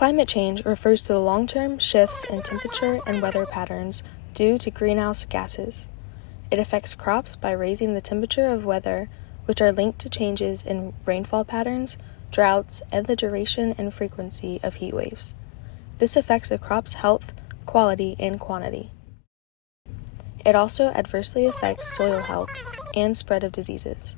Climate change refers to the long-term shifts in temperature and weather patterns due to greenhouse gases. It affects crops by raising the temperature of weather, which are linked to changes in rainfall patterns, droughts, and the duration and frequency of heat waves. This affects a crop's health, quality, and quantity. It also adversely affects soil health and spread of diseases.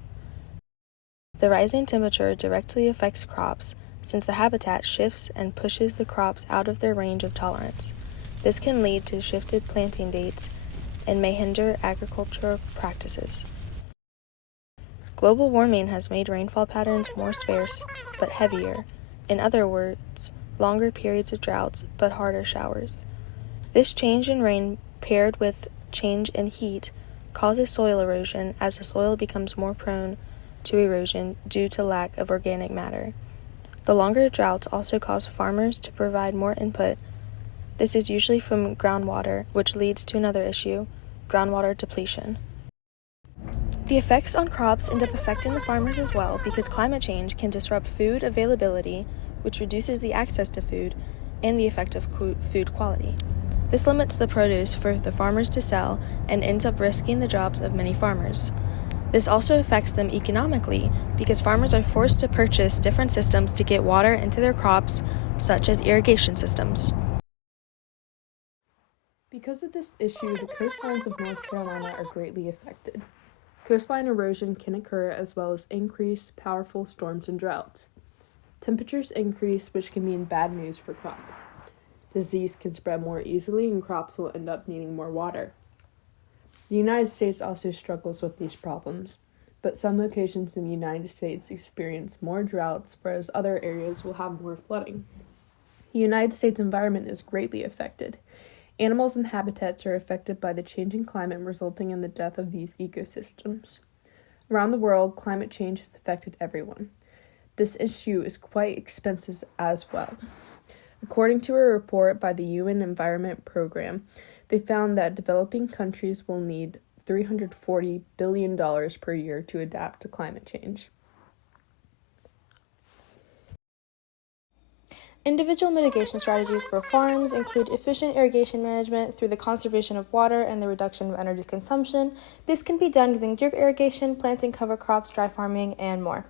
The rising temperature directly affects crops since the habitat shifts and pushes the crops out of their range of tolerance. This can lead to shifted planting dates and may hinder agricultural practices. Global warming has made rainfall patterns more sparse but heavier. In other words, longer periods of droughts but harder showers. This change in rain paired with change in heat causes soil erosion as the soil becomes more prone to erosion due to lack of organic matter. The longer droughts also cause farmers to provide more input. This is usually from groundwater, which leads to another issue, groundwater depletion. The effects on crops end up affecting the farmers as well because climate change can disrupt food availability, which reduces the access to food and the effect of food quality. This limits the produce for the farmers to sell and ends up risking the jobs of many farmers. This also affects them economically because farmers are forced to purchase different systems to get water into their crops, such as irrigation systems. Because of this issue, the coastlines of North Carolina are greatly affected. Coastline erosion can occur as well as increased, powerful storms and droughts. Temperatures increase, which can mean bad news for crops. Disease can spread more easily and crops will end up needing more water. The United States also struggles with these problems, but some locations in the United States experience more droughts, whereas other areas will have more flooding. The United States environment is greatly affected. Animals and habitats are affected by the changing climate, resulting in the death of these ecosystems. Around the world, climate change has affected everyone. This issue is quite expensive as well. According to a report by the UN Environment Program, they found that developing countries will need $340 billion per year to adapt to climate change. Individual mitigation strategies for farms include efficient irrigation management through the conservation of water and the reduction of energy consumption. This can be done using drip irrigation, planting cover crops, dry farming, and more.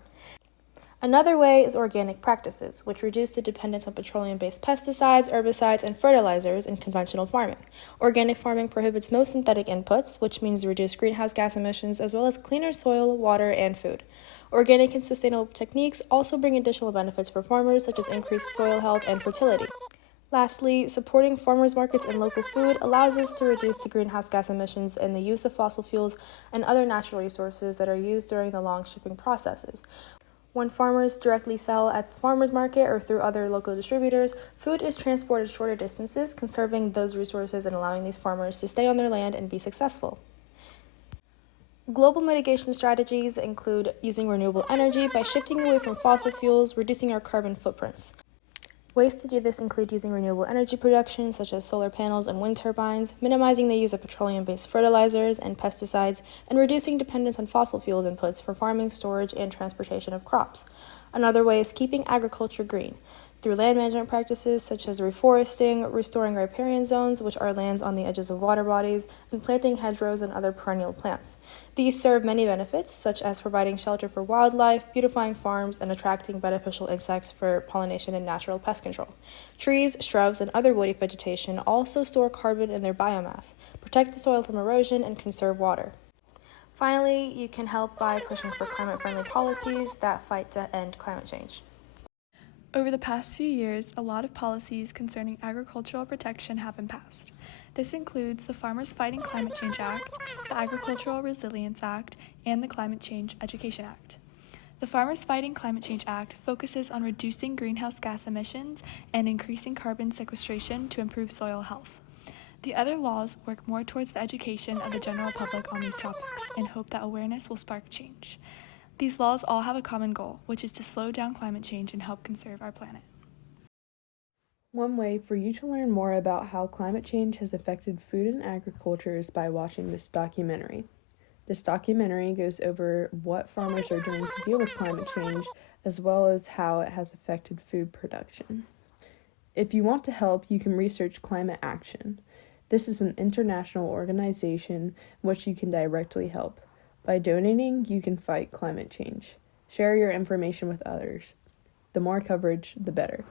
Another way is organic practices, which reduce the dependence on petroleum-based pesticides, herbicides, and fertilizers in conventional farming. Organic farming prohibits most synthetic inputs, which means reduced greenhouse gas emissions, as well as cleaner soil, water, and food. Organic and sustainable techniques also bring additional benefits for farmers, such as increased soil health and fertility. Lastly, supporting farmers markets and local food allows us to reduce the greenhouse gas emissions and the use of fossil fuels and other natural resources that are used during the long shipping processes. When farmers directly sell at the farmers market or through other local distributors, food is transported shorter distances, conserving those resources and allowing these farmers to stay on their land and be successful. Global mitigation strategies include using renewable energy by shifting away from fossil fuels, reducing our carbon footprints. Ways to do this include using renewable energy production, such as solar panels and wind turbines, minimizing the use of petroleum-based fertilizers and pesticides, and reducing dependence on fossil fuels inputs for farming, storage, and transportation of crops. Another way is keeping agriculture green, through land management practices such as reforesting, restoring riparian zones, which are lands on the edges of water bodies, and planting hedgerows and other perennial plants. These serve many benefits, such as providing shelter for wildlife, beautifying farms, and attracting beneficial insects for pollination and natural pest control. Trees, shrubs, and other woody vegetation also store carbon in their biomass, protect the soil from erosion, and conserve water. Finally, you can help by pushing for climate-friendly policies that fight to end climate change. Over the past few years, a lot of policies concerning agricultural protection have been passed. This includes the Farmers Fighting Climate Change Act, the Agricultural Resilience Act, and the Climate Change Education Act. The Farmers Fighting Climate Change Act focuses on reducing greenhouse gas emissions and increasing carbon sequestration to improve soil health. The other laws work more towards the education of the general public on these topics and hope that awareness will spark change. These laws all have a common goal, which is to slow down climate change and help conserve our planet. One way for you to learn more about how climate change has affected food and agriculture is by watching this documentary. This documentary goes over what farmers are doing to deal with climate change, as well as how it has affected food production. If you want to help, you can research Climate Action. This is an international organization in which you can directly help. By donating, you can fight climate change. Share your information with others. The more coverage, the better.